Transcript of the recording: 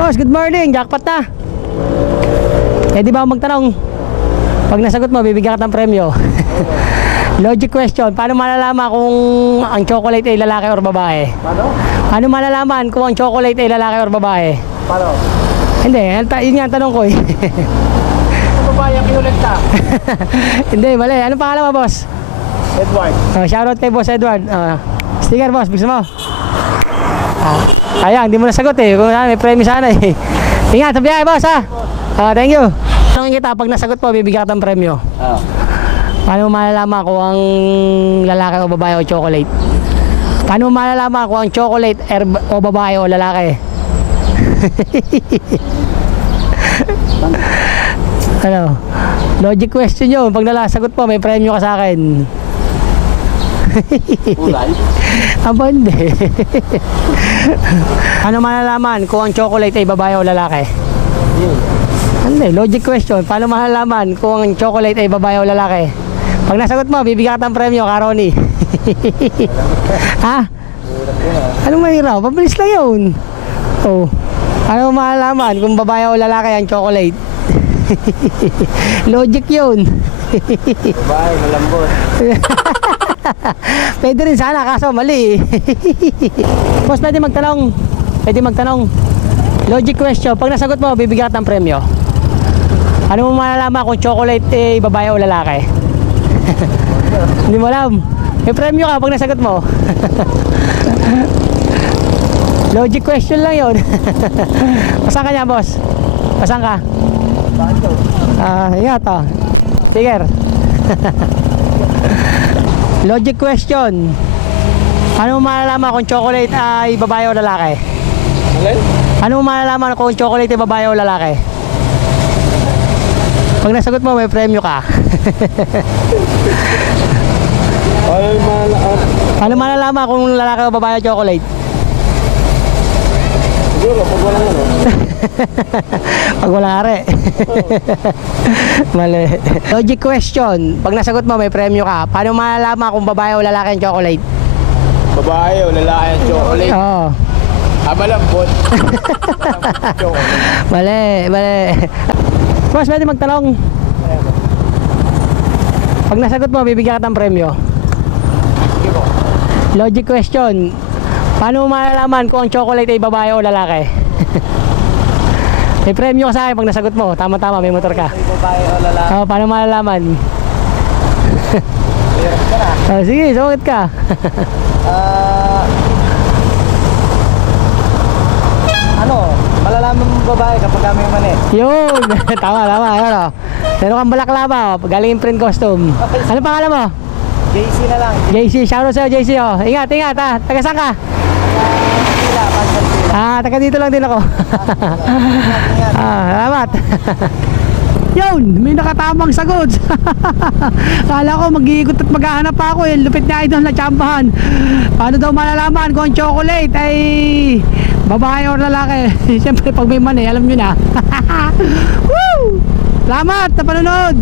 Boss, good morning. Jackpot na. Eh di ba magtanong? Pag nasagot mo, bibigyan ka ng premyo. Logic question. Paano malalaman kung ang chocolate ay lalaki or babae? Paano? Paano malalaman kung ang chocolate ay lalaki or babae? Paano? Hindi, yun nga ang tanong ko eh. Sa babae ang kinulekta. Hindi, mali. Anong pangalan mo, boss? Edward. Shoutout kay Boss Edward. Sticker, boss. Bigyan mo. Ayan, hindi mo nasagot eh. Kung may premyo sana eh. Ingat, sa biyahe, boss ha. Thank you. Tanongin kita, pag nasagot mo, bibigyan ka ng premyo. Paano mo malalaman kung ang lalaki o babae o chocolate? Paano mo malalaman kung ang chocolate o babae o lalaki? Ano? Logic question yun. Pag nalasagot mo, may premyo ka sa akin. Ulay? Aba hindi. Paano malalaman kung ang chocolate ay babae o lalaki? Hindi, logic question. Paano malalaman kung ang chocolate ay babae o lalaki? Pag nasagot mo, bibigyan ka ng premyo, Karoni. Ha? Anong mahirap? Pabilis lang yun. Oh. Paano malalaman kung babae o lalaki ang chocolate? Logic yun. Babae, malambot. Pwede rin sana, kaso mali. Boss, pwede magtanong. Pwede magtanong. Logic question. Pag nasagot mo, bibigyan ka ng premyo. Ano mo malalaman kung chocolate ay babae o lalaki? Hindi mo alam. May premyo ka pag nasagot mo. Logic question lang yun. Pasang ka niya, boss? Pasang ka? Ingat oh. Tiger. Logic question. Ano mo malalaman kung chocolate ay babae o lalaki? Alin? Ano mo malalaman kung chocolate ay babae o lalaki? Pag nasagot mo, may premyo ka. Ano malalaman kung lalaki o babae o chocolate? Siguro, pag walang ano. Pag walang are. Mali. Logic question. Pag nasagot mo, may premyo ka. Paano malalaman kung babae o lalaki ang chocolate? Babae o lalaki ang chocolate. Oo. Malambot. Chocolate. Mali, mali. Boss, pwede magtanong. Pag nasagot mo, bibigyan ka ng premyo. Sige po. Logic question. Paano mo malalaman kung ang chocolate ay babae o lalaki? May premyo ka sa akin pag nasagot mo. Tama-tama, may motor ka. Babae o lalaki. Paano malalaman? Hirap ka na. Sige, sumakit ka. Malalaman mo babae kapag kami mani. Yun. Tama, tama. Ano? Meron kang balaklava. Galing yung print costume. Ano pangalan mo? JC na lang. JC. Shoutout sa'yo, JC. Oh. Ingat, ingat ha. Taga saan ka? Sila, Pansal sila. Taga dito lang din ako. Salamat. Yun, may nakatamang sagot. Kala ko mag-iikot at maghahanap pa ako eh. Lupit na idol na tsambahan. Paano daw malalaman kung ang chocolate ay babae o lalaki? Siyempre pag may mani, alam nyo na. Woo! Salamat sa panonood.